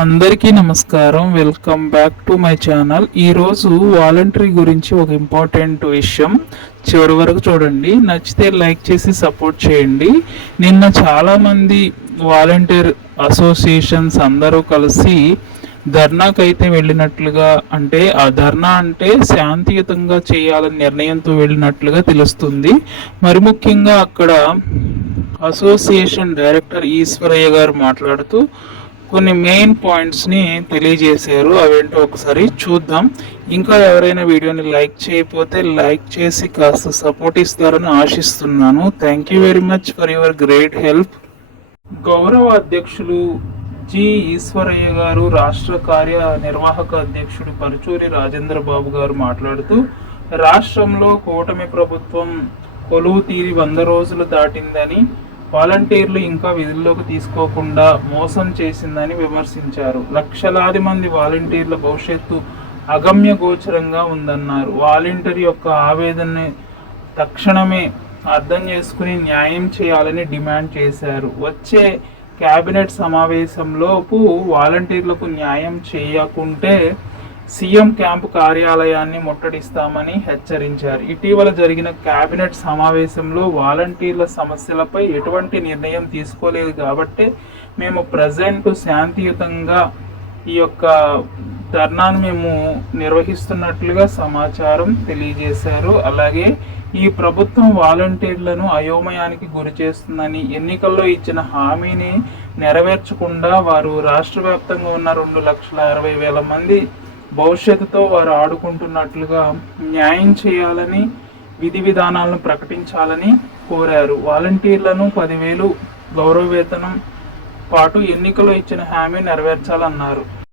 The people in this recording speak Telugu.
అందరికీ నమస్కారం. Welcome back to my channel. ఈరోజు వాలంటరీ గురించి ఒక ఇంపార్టెంట్ విషయం చివరి వరకు చూడండి. నచ్చితే లైక్ చేసి సపోర్ట్ చేయండి. నిన్న చాలామంది వాలంటీర్ అసోసియేషన్స్ అందరూ కలిసి ధర్నాకైతే వెళ్ళినట్లుగా, అంటే ఆ ధర్నా అంటే శాంతియుతంగా చేయాలని నిర్ణయంతో వెళ్ళినట్లుగా తెలుస్తుంది. మరి ముఖ్యంగా అక్కడ అసోసియేషన్ డైరెక్టర్ ఈశ్వరయ్య గారు మాట్లాడుతూ కొన్ని మెయిన్ పాయింట్స్ని తెలియజేశారు. అవేంటో ఒకసారి చూద్దాం. ఇంకా ఎవరైనా వీడియోని లైక్ చేయకపోతే లైక్ చేసి కాస్త సపోర్ట్ ఇస్తారని ఆశిస్తున్నాను. Thank you very much for your great help. గౌరవ అధ్యక్షులు జి ఈశ్వరయ్య గారు, రాష్ట్ర కార్యనిర్వాహక అధ్యక్షుడు పరుచూరి రాజేంద్ర బాబు గారు మాట్లాడుతూ, రాష్ట్రంలో కూటమి ప్రభుత్వం కొలువు తీరి 100 రోజులు దాటిందని, వాలంటీర్లు ఇంకా విధుల్లోకి తీసుకోకుండా మోసం చేసిందని విమర్శించారు. లక్షలాది మంది వాలంటీర్ల భవిష్యత్తు అగమ్య గోచరంగా ఉందన్నారు. వాలంటీర్ యొక్క ఆవేదనని తక్షణమే అర్థం చేసుకుని న్యాయం చేయాలని డిమాండ్ చేశారు. వచ్చే కేబినెట్ సమావేశంలోపు వాలంటీర్లకు న్యాయం చేయకుంటే సీఎం క్యాంపు కార్యాలయాన్ని ముట్టడిస్తామని హెచ్చరించారు. ఇటీవల జరిగిన కేబినెట్ సమావేశంలో వాలంటీర్ల సమస్యలపై ఎటువంటి నిర్ణయం తీసుకోలేదు కాబట్టి మేము ప్రజెంట్ శాంతియుతంగా ఈ యొక్క ధర్నాను మేము నిర్వహిస్తున్నట్లుగా సమాచారం తెలియజేశారు. అలాగే ఈ ప్రభుత్వం వాలంటీర్లను అయోమయానికి గురి చేస్తుందని, ఎన్నికల్లో ఇచ్చిన హామీని నెరవేర్చకుండా వారు రాష్ట్ర వ్యాప్తంగా ఉన్న 2,60,000 మంది భవిష్యత్తుతో వారు ఆడుకుంటున్నట్లుగా న్యాయం చేయాలని, విధి విధానాలను ప్రకటించాలని కోరారు. వాలంటీర్లను 10,000 గౌరవ వేతనం పాటు ఎన్నికల్లో ఇచ్చిన హామీ నెరవేర్చాలన్నారు.